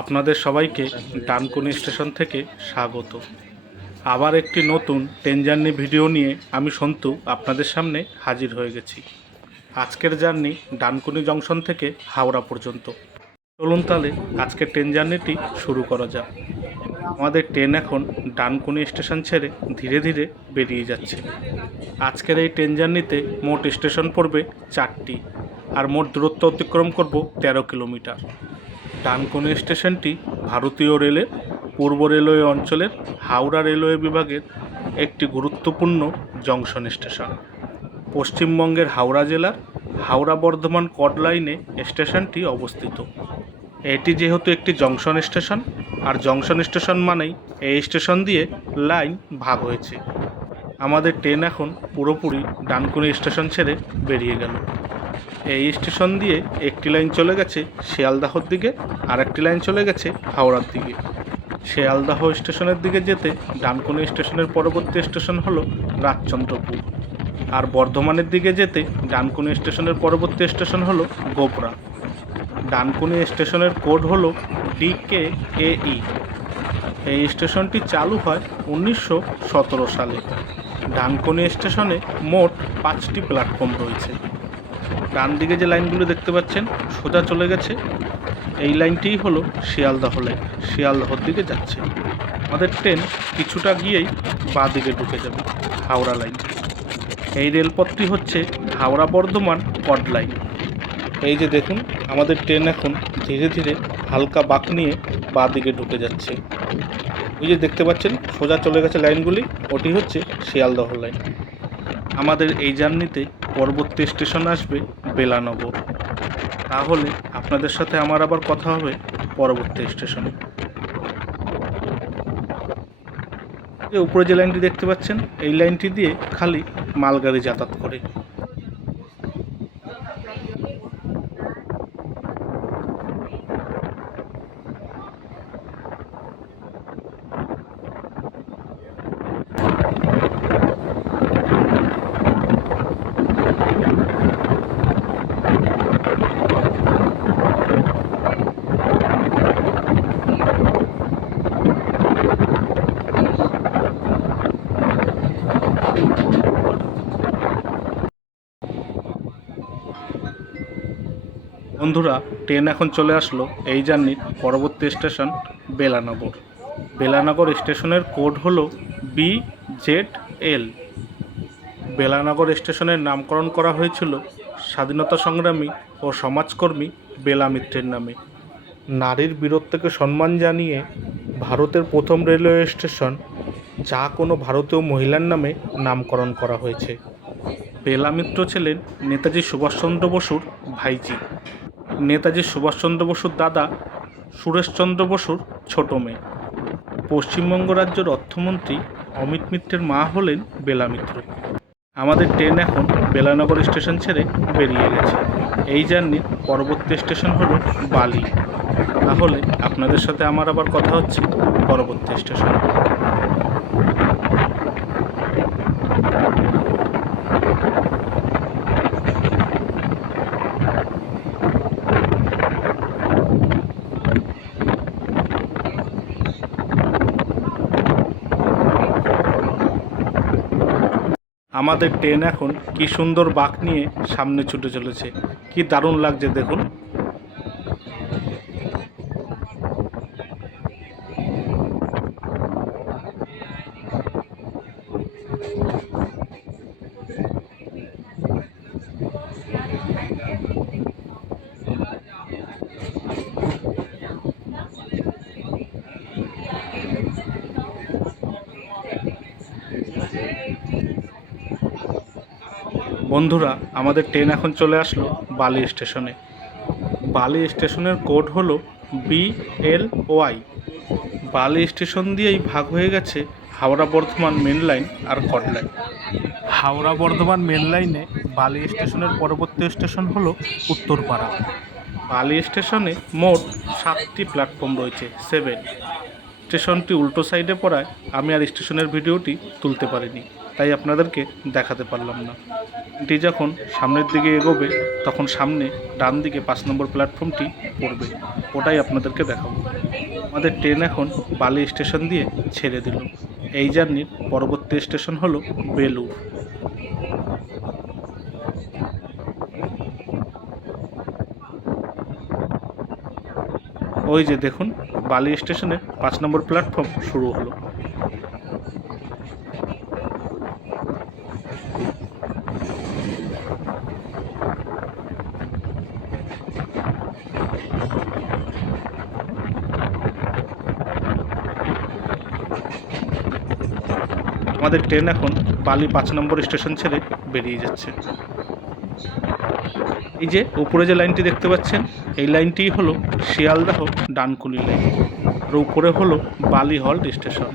আপনাদের সবাইকে ডানকুনি স্টেশন থেকে স্বাগত। আবার একটি নতুন ট্রেন জার্নি ভিডিও নিয়ে আমি সন্তু আপনাদের সামনে হাজির হয়ে গেছি। আজকের জার্নি ডানকুনি জংশন থেকে হাওড়া পর্যন্ত। চলুন তাহলে আজকের ট্রেন জার্নিটি শুরু করা যাক। আমাদের ট্রেন এখন ডানকুনি স্টেশন ছেড়ে ধীরে ধীরে বেরিয়ে যাচ্ছে। আজকের এই ট্রেন জার্নিতে মোট স্টেশন পড়বে চারটি, আর মোট দূরত্ব অতিক্রম করব তেরো কিলোমিটার। ডানকুনি স্টেশনটি ভারতীয় রেলের পূর্ব রেলওয়ে অঞ্চলের হাওড়া রেলওয়ে বিভাগের একটি গুরুত্বপূর্ণ জংশন স্টেশন। পশ্চিমবঙ্গের হাওড়া জেলার হাওড়া বর্ধমান কড লাইনে স্টেশনটি অবস্থিত। এটি যেহেতু একটি জংশন স্টেশন, আর জংশন স্টেশন মানেই এই স্টেশন দিয়ে লাইন ভাগ হয়েছে। আমাদের ট্রেন এখন পুরোপুরি ডানকুনি স্টেশন ছেড়ে বেরিয়ে গেল। এই স্টেশন দিয়ে একটি লাইন চলে গেছে শিয়ালদাহর দিকে আর একটি লাইন চলে গেছে হাওড়ার দিকে। শিয়ালদাহ স্টেশনের দিকে যেতে ডানকুনি স্টেশনের পরবর্তী স্টেশন হলো রাজচন্দ্রপুর। আর বর্ধমানের দিকে যেতে ডানকুনি স্টেশনের পরবর্তী স্টেশন হলো গোপরা ডানকুনি স্টেশনের কোড হলো ডিকে ই। এই স্টেশনটি চালু হয় উনিশশো সতেরো সালে। ডানকুনি স্টেশনে মোট পাঁচটি প্ল্যাটফর্ম রয়েছে। ডান দিকে যে লাইনগুলো দেখতে পাচ্ছেন, সোজা চলে গেছে। এই লাইনটিই হলো শিয়ালদহ লাইন। শিয়ালদহর দিকে যাচ্ছে। আমাদের ট্রেন কিছুটা গিয়েই বাঁ দিকে ঢুকে যাবে, হাওড়া লাইন। এই রেলপথটি হচ্ছে হাওড়া বর্ধমান কড লাইন। এই যে দেখুন, আমাদের ট্রেন এখন ধীরে ধীরে হালকা বাঁক নিয়ে বাঁ দিকে ঢুকে যাচ্ছে। ওই যে দেখতে পাচ্ছেন, সোজা চলে গেছে লাইনগুলি, ওটি হচ্ছে শিয়ালদহ লাইন। আমাদের এই জার্নিতে পরবর্তী স্টেশন আসবে বেলানগর। তাহলে আপনাদের সাথে আমার আবার কথা হবে পরবর্তী স্টেশনে। উপরে যে লাইনটি দেখতে পাচ্ছেন, এই লাইনটি দিয়ে খালি মালগাড়ি যাতায়াত করে। বন্ধুরা, ট্রেন এখন চলে আসলো। এই জার্নির পরবর্তী স্টেশন বেলানগর। বেলানগর স্টেশনের কোড হলো বি জেড এল বেলানগর স্টেশনের নামকরণ করা হয়েছিল স্বাধীনতা সংগ্রামী ও সমাজকর্মী বেলা মিত্রের নামে। নারীর বীরত্বকে সম্মান জানিয়ে ভারতের প্রথম রেলওয়ে স্টেশন, যা কোনো ভারতীয় মহিলার নামে নামকরণ করা হয়েছে। বেলা মিত্র ছিলেন নেতাজি সুভাষচন্দ্র বসুর ভাইজি। নেতাজি সুভাষচন্দ্র বসুর দাদা সুরেশচন্দ্র বসুর ছোট মেয়ে। পশ্চিমবঙ্গ রাজ্যের অর্থমন্ত্রী অমিত মিত্রের মা হলেন বেলা মিত্র। আমাদের ট্রেন এখন বেলানগর স্টেশন ছেড়ে বেরিয়ে গেছে। এই জার্নির পরবর্তী স্টেশন হলো বালি। তাহলে আপনাদের সাথে আমার আবার কথা হচ্ছে পরবর্তী স্টেশন। আমাদের ট্রেন এখন কি সুন্দর বাঁক নিয়ে সামনে ছুটে চলেছে। কি দারুণ লাগছে দেখুন। বন্ধুরা, আমাদের ট্রেন এখন চলে আসলো বালি স্টেশনে। বালি স্টেশনের কোড হলো B L Y. Bali station দিয়েই ভাগ হয়ে গেছে হাওড়া বর্ধমান মেন লাইন আর কট লাইন। হাওড়া বর্ধমান মেন লাইনে বালি স্টেশনের পরবর্তী স্টেশন হলো উত্তরপাড়া। বালি স্টেশনে মোট সাতটি প্ল্যাটফর্ম রয়েছে, সেভেন। স্টেশনটি উল্টো সাইডে পড়ায় আমি আর স্টেশনের ভিডিওটি তুলতে পারিনি। তাই আপনাদেরকে দেখাতে পারলাম না। এটি যখন সামনের দিকে এগোবে, তখন সামনে ডান দিকে পাঁচ নম্বর প্ল্যাটফর্মটি পড়বে। ওটাই আপনাদেরকে দেখাবো। আমাদের ট্রেন এখন বালি স্টেশন দিয়ে ছেড়ে দিল। এই জার্নির পরবর্তী স্টেশন হলো বেলুর ওই যে দেখুন, বালি স্টেশনে পাঁচ নম্বর প্ল্যাটফর্ম শুরু হলো। আমাদের ট্রেন এখন বালি পাঁচ নম্বর স্টেশন ছেড়ে বেরিয়ে যাচ্ছে। এই যে উপরে যে লাইনটি দেখতে পাচ্ছেন, এই লাইনটি হলো শিয়ালদাহ ডানকুলি লাইন। আর উপরে হলো বালি হল্ট স্টেশন।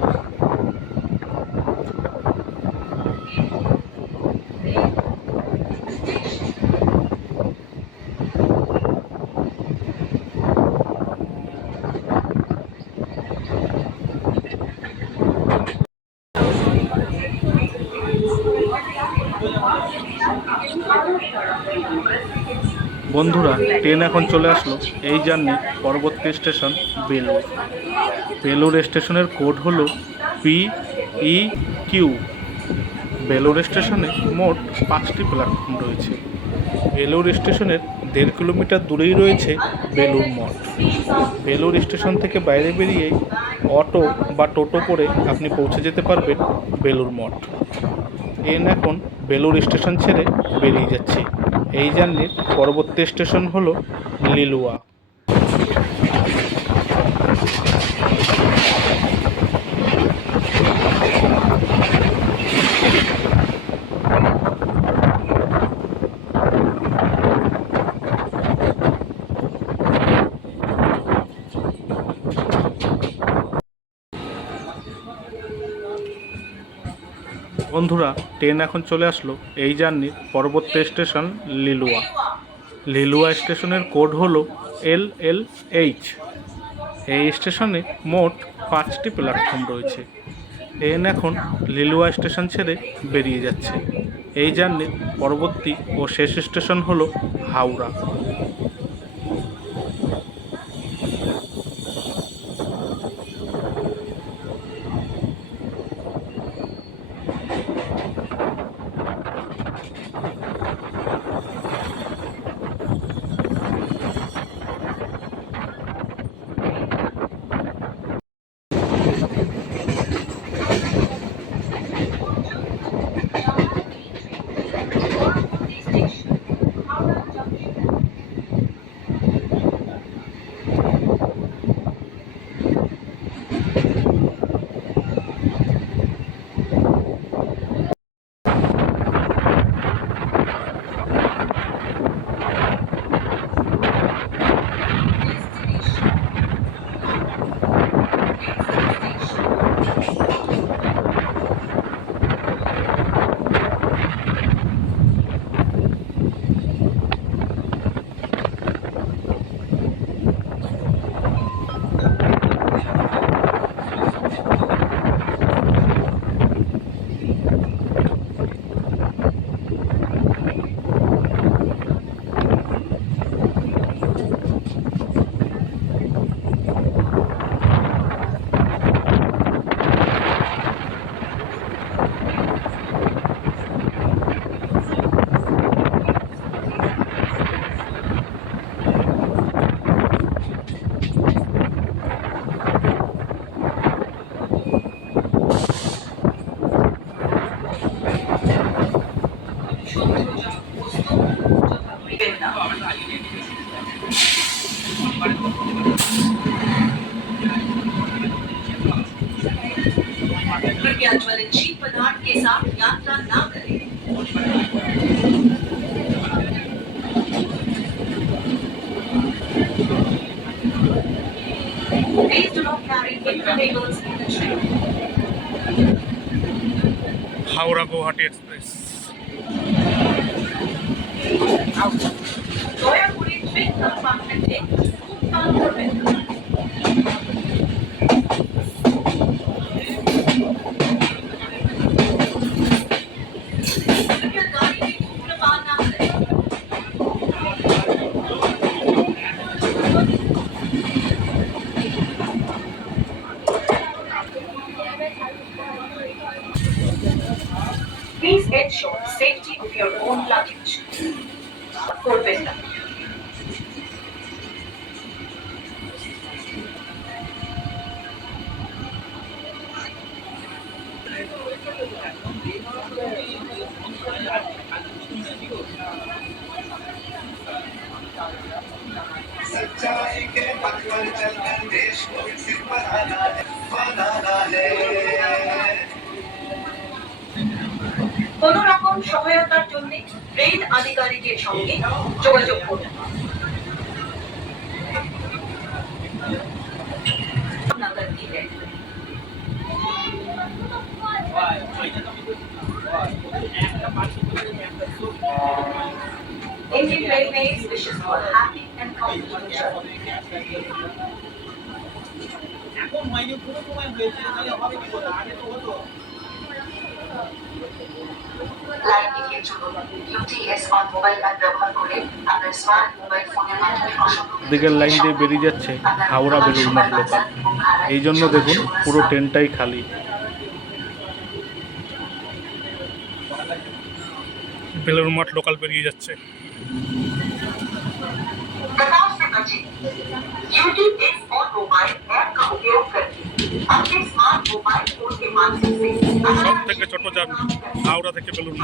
বন্ধুরা ট্রেন এখন চলে আসলো। এই জার্নি পরবর্তী স্টেশন বেলুর বেলুর স্টেশনের কোড হলো পি ই কিউ বেলুর স্টেশনে মোট পাঁচটি প্ল্যাটফর্ম রয়েছে। বেলুর স্টেশনের দেড় কিলোমিটার দূরেই রয়েছে বেলুর মঠ বেলুর স্টেশন থেকে বাইরে বেরিয়ে অটো বা টোটো করে আপনি পৌঁছে যেতে পারবেন বেলুর মঠ ট্রেন এখন বেলুর স্টেশন ছেড়ে বেরিয়ে যাচ্ছে। এই জার্নির পরবর্তী স্টেশন হলো লিলুয়া। বন্ধুরা, ট্রেন এখন চলে আসলো এই জার্নির পরবর্তী স্টেশন লিলুয়া। লিলুয়া স্টেশনের কোড হলো এল এল এইচ। এই স্টেশনে মোট পাঁচটি প্ল্যাটফর্ম রয়েছে। ট্রেন এখন লিলুয়া স্টেশন ছেড়ে বেরিয়ে যাচ্ছে। এই জার্নির পরবর্তী ও শেষ স্টেশন হলো হাওড়া। হাওড়া গুয়াহাটি এক্সপ্রেস। দয়া করে ট্রেন কম্পার্টমেন্টে ধূমপান করবেন। আধিকারিকের সঙ্গে যোগাযোগ করুন Indian Railways wishes you a happy and comfortable journey. এখন হয়নি পুরো সময় হয়েছে তাহলে হবে কি করে আগে তো হতো লাইন এগিয়ে চলুন ইউটিএস অন মোবাইল অ্যাপ ব্যবহার করে আপনার স্মার্ট মোবাইল ফোনের মাধ্যমে অসংখ্য দিকের লাইন দিয়ে বেরিয়ে যাচ্ছে হাওড়া বেলুড়মঠ লোকাল এই জন্য দেখুন পুরো ট্রেনটাই খালি বেলুড়মঠ লোকাল বেরিয়ে যাচ্ছে कतार से बचें यूटीएस और मोबाइल ऐप का उपयोग करके সব থেকে ছোট যান হাওড়া থেকে বেলুন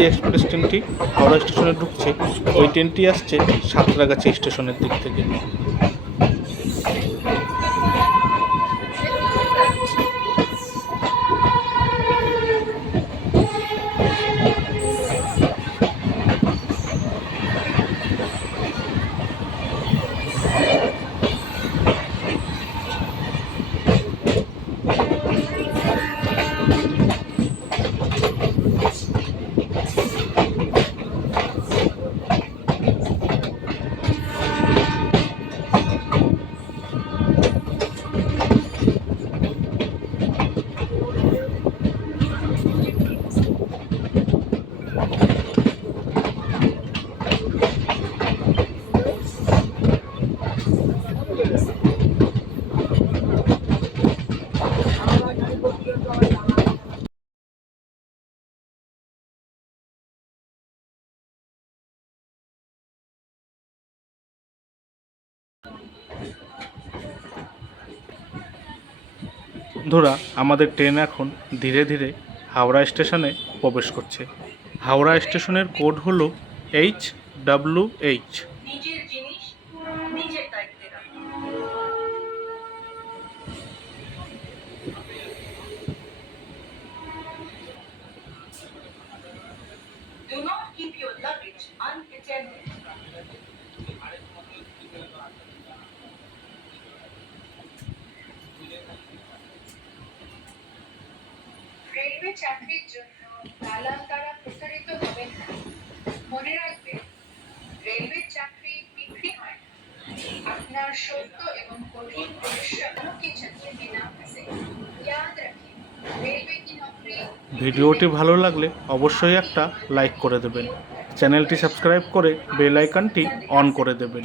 যে এক্সপ্রেস ট্রেনটি হাওড়া স্টেশনে ঢুকছে ওই ট্রেনটি আসছে সাঁতরাগাছি স্টেশনের দিক থেকে। বন্ধুরা, আমাদের ট্রেন এখন ধীরে ধীরে হাওড়া স্টেশনে প্রবেশ করছে। হাওড়া স্টেশনের কোড হলো H W H. Do not keep your luggage unattended. চাকরির জন্য দালাল দ্বারা প্রতারিত হবেন না। মনে রেলওয়ে চাকরি বিক্রি হয় আপনার সত্য এবং কঠিন কি চাকরি বিনা আছে ইয়াদ ভিডিওটি ভালো লাগলে অবশ্যই একটা লাইক করে দেবেন। চ্যানেলটি সাবস্ক্রাইব করে বেল আইকনটি অন করে দেবেন।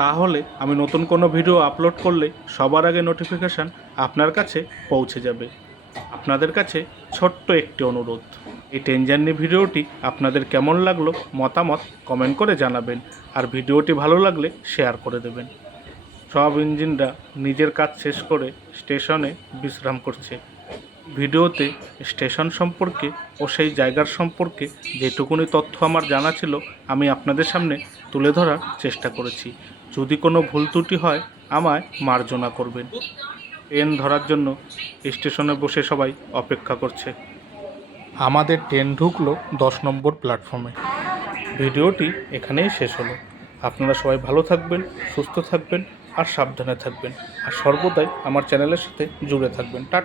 তাহলে আমি নতুন কোনো ভিডিও আপলোড করলে সবার আগে নোটিফিকেশান আপনার কাছে পৌঁছে যাবে। আপনাদের কাছে ছোট্ট একটি অনুরোধ। এই ট্রেন জার্নি ভিডিওটি আপনাদের কেমন লাগল মতামত কমেন্ট করে জানাবেন আর ভিডিওটি ভালো লাগলে শেয়ার করে দেবেন। সব ইঞ্জিনরা নিজের কাজ শেষ করে স্টেশনে বিশ্রাম করছে। ভিডিওতে স্টেশন সম্পর্কে ও সেই জায়গার সম্পর্কে যেটুকুনি তথ্য আমার জানা ছিল, আমি আপনাদের সামনে তুলে ধরার চেষ্টা করেছি। যদি কোনো ভুল ত্রুটি হয়, আমায় মার্জনা করবেন। ট্রেন ধরার জন্য স্টেশনে বসে সবাই অপেক্ষা করছে। আমাদের ট্রেন ঢুকলো দশ নম্বর প্ল্যাটফর্মে। ভিডিওটি এখানেই শেষ হলো। আপনারা সবাই ভালো থাকবেন, সুস্থ থাকবেন আর সাবধানে থাকবেন। আর সর্বদাই আমার চ্যানেলের সাথে জুড়ে থাকবেন। টাটা।